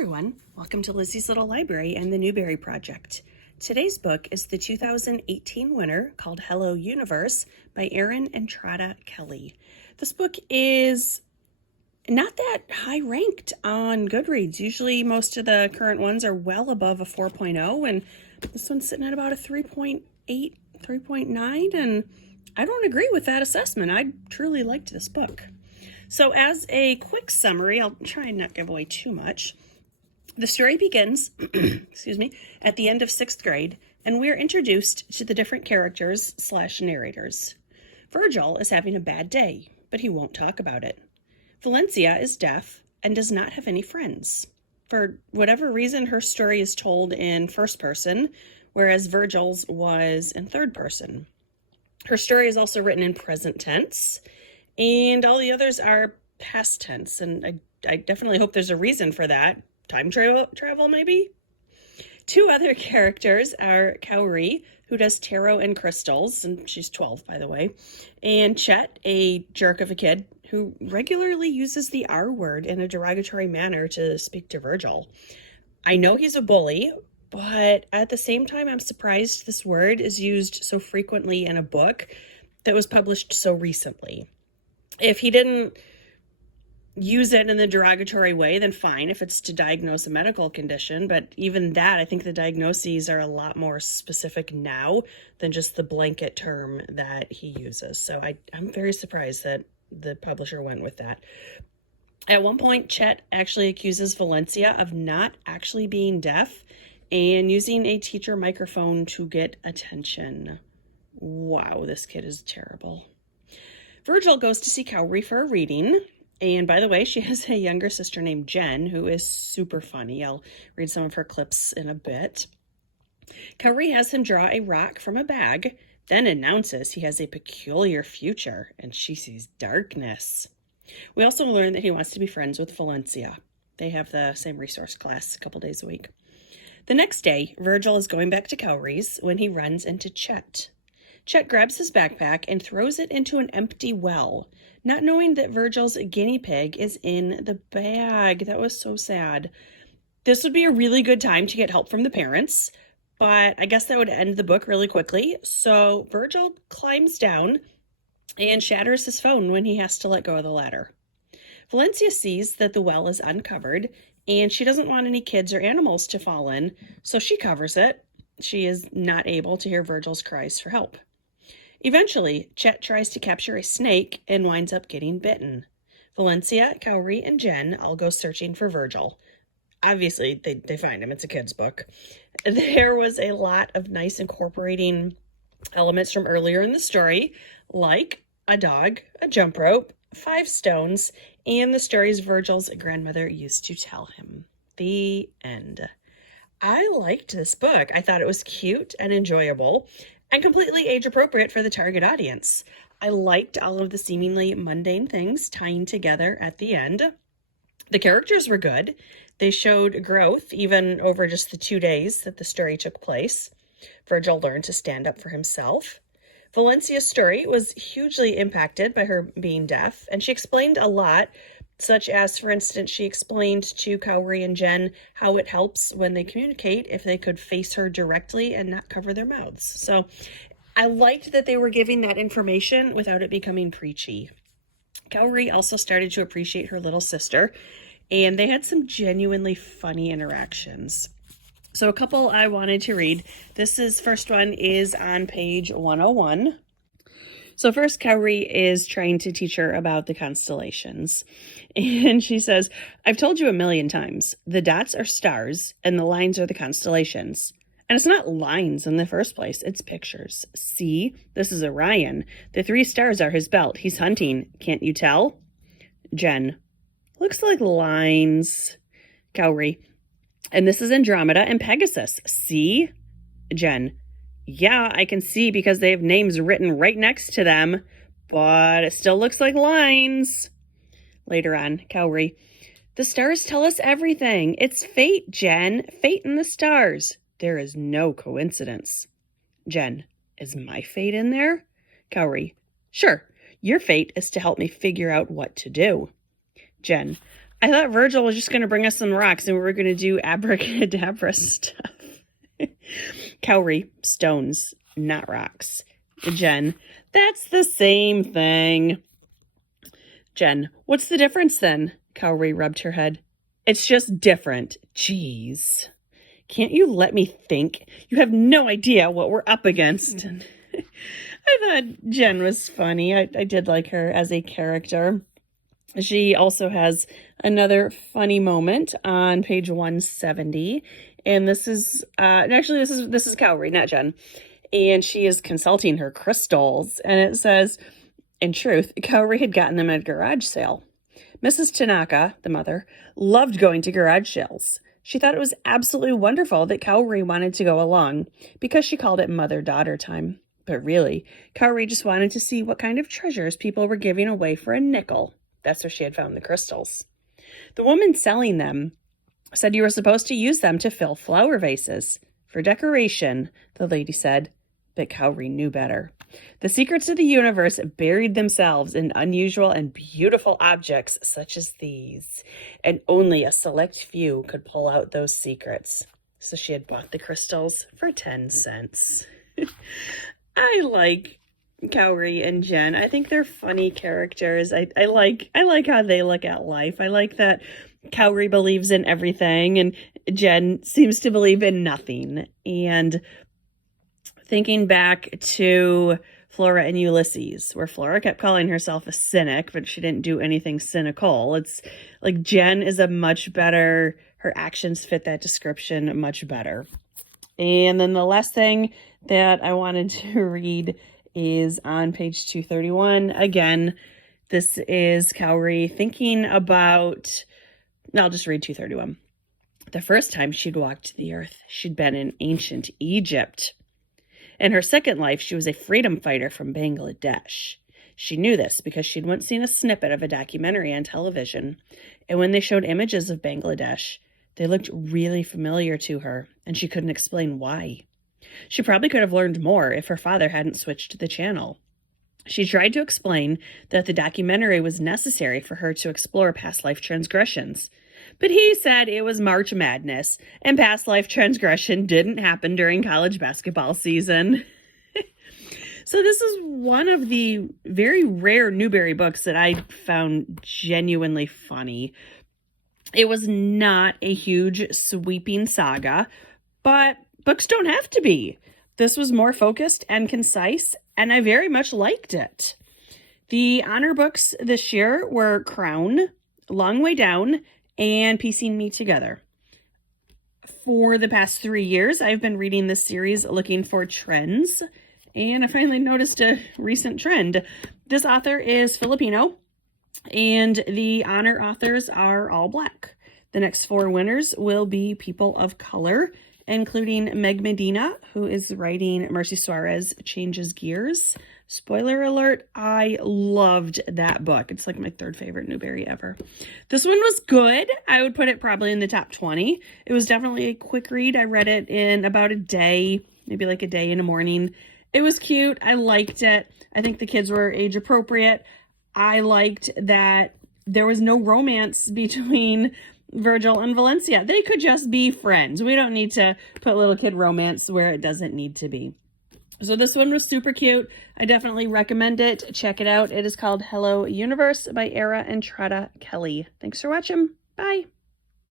everyone, welcome to Lizzie's Little Library and the Newbery Project. Today's book is the 2018 winner called Hello Universe by Erin and Trada Kelly. This book is not that high ranked on Goodreads. Usually most of the current ones are well above a 4.0 and this one's sitting at about a 3.8, 3.9, and I don't agree with that assessment. I truly liked this book. So as a quick summary, I'll try and not give away too much. The story begins, at the end of 6th grade, and we're introduced to the different characters / narrators. Virgil is having a bad day, but he won't talk about it. Valencia is deaf and does not have any friends. For whatever reason, her story is told in first person, whereas Virgil's was in third person. Her story is also written in present tense, and all the others are past tense, and I definitely hope there's a reason for that. Time travel, maybe? Two other characters are Cowrie, who does tarot and crystals, and she's 12, by the way, and Chet, a jerk of a kid, who regularly uses the R word in a derogatory manner to speak to Virgil. I know he's a bully, but at the same time, I'm surprised this word is used so frequently in a book that was published so recently. If he didn't use it in the derogatory way, then fine, if it's to diagnose a medical condition. But even that, I think the diagnoses are a lot more specific now than just the blanket term that he uses. So I'm very surprised that the publisher went with that. At one point, Chet actually accuses Valencia of not actually being deaf and using a teacher microphone to get attention. Wow, this kid is terrible. Virgil goes to see Cowrie for a reading. And by the way, she has a younger sister named Jen, who is super funny. I'll read some of her clips in a bit. Cowrie has him draw a rock from a bag, then announces he has a peculiar future, and she sees darkness. We also learn that he wants to be friends with Valencia. They have the same resource class a couple days a week. The next day, Virgil is going back to Cowrie's when he runs into Chet. Chet grabs his backpack and throws it into an empty well, not knowing that Virgil's guinea pig is in the bag. That was so sad. This would be a really good time to get help from the parents, but I guess that would end the book really quickly. So Virgil climbs down and shatters his phone when he has to let go of the ladder. Valencia sees that the well is uncovered and she doesn't want any kids or animals to fall in, so she covers it. She is not able to hear Virgil's cries for help. Eventually, Chet tries to capture a snake and winds up getting bitten. Valencia, Cowrie, and Jen all go searching for Virgil. Obviously, they find him. It's a kid's book. There was a lot of nice incorporating elements from earlier in the story, like a dog, a jump rope, 5 stones, and the stories Virgil's grandmother used to tell him. The end. I liked this book. I thought it was cute and enjoyable, and completely age-appropriate for the target audience. I liked all of the seemingly mundane things tying together at the end. The characters were good. They showed growth even over just the 2 days that the story took place. Virgil learned to stand up for himself. Valencia's story was hugely impacted by her being deaf, and she explained a lot, such as, for instance, she explained to Cowrie and Jen how it helps when they communicate if they could face her directly and not cover their mouths. So I liked that they were giving that information without it becoming preachy. Cowrie also started to appreciate her little sister, and they had some genuinely funny interactions. So a couple I wanted to read. First one is on page 101. So first, Cowrie is trying to teach her about the constellations. And she says, I've told you a million times, the dots are stars and the lines are the constellations. And it's not lines in the first place, it's pictures. See, this is Orion. The 3 stars are his belt. He's hunting. Can't you tell? Jen, looks like lines. Cowrie, and this is Andromeda and Pegasus. See? Jen, yeah, I can see because they have names written right next to them, but it still looks like lines. Later on, Cowrie, the stars tell us everything. It's fate, Jen. Fate in the stars. There is no coincidence. Jen, is my fate in there? Cowrie, sure. Your fate is to help me figure out what to do. Jen, I thought Virgil was just going to bring us some rocks and we were going to do abracadabra stuff. Cowrie, stones, not rocks. Jen, that's the same thing. Jen, what's the difference then? Cowrie rubbed her head. It's just different. Jeez. Can't you let me think? You have no idea what we're up against. I thought Jen was funny. I did like her as a character. She also has another funny moment on page 170. And this is, actually this is Cowrie, not Jen. And she is consulting her crystals. And it says, in truth, Cowrie had gotten them at a garage sale. Mrs. Tanaka, the mother, loved going to garage sales. She thought it was absolutely wonderful that Cowrie wanted to go along because she called it mother-daughter time. But really, Cowrie just wanted to see what kind of treasures people were giving away for a nickel. That's where she had found the crystals. The woman selling them said you were supposed to use them to fill flower vases. For decoration, the lady said, but Cowrie knew better. The secrets of the universe buried themselves in unusual and beautiful objects such as these, and only a select few could pull out those secrets. So she had bought the crystals for 10 cents. I like Cowrie and Jen. I think they're funny characters. I like how they look at life. I like that Cowrie believes in everything and Jen seems to believe in nothing. And thinking back to Flora and Ulysses, where Flora kept calling herself a cynic, but she didn't do anything cynical. It's like Jen is a much better, her actions fit that description much better. And then the last thing that I wanted to read is on page 231. Again, this is Cowrie thinking about, I'll just read 231. The first time she'd walked the earth, she'd been in ancient Egypt. In her second life, she was a freedom fighter from Bangladesh. She knew this because she'd once seen a snippet of a documentary on television, and when they showed images of Bangladesh, they looked really familiar to her, and she couldn't explain why. She probably could have learned more if her father hadn't switched the channel. She tried to explain that the documentary was necessary for her to explore past life transgressions, but he said it was March Madness, and past life transgression didn't happen during college basketball season. So this is one of the very rare Newbery books that I found genuinely funny. It was not a huge sweeping saga, but books don't have to be. This was more focused and concise, and I very much liked it. The honor books this year were Crown, Long Way Down, and Piecing Me Together. For the past 3 years, I've been reading this series looking for trends, and I finally noticed a recent trend. This author is Filipino, and the honor authors are all Black. The next 4 winners will be people of color, including Meg Medina, who is writing Mercy Suarez Changes Gears. Spoiler alert, I loved that book. It's like my 3rd favorite Newbery ever. This one was good. I would put it probably in the top 20. It was definitely a quick read. I read it in about a day, maybe like a day in the morning. It was cute. I liked it. I think the kids were age appropriate. I liked that there was no romance between Virgil and Valencia. They could just be friends. We don't need to put little kid romance where it doesn't need to be. So this one was super cute. I definitely recommend it. Check it out. It is called Hello Universe by Era and Trada Kelly. Thanks for watching. Bye.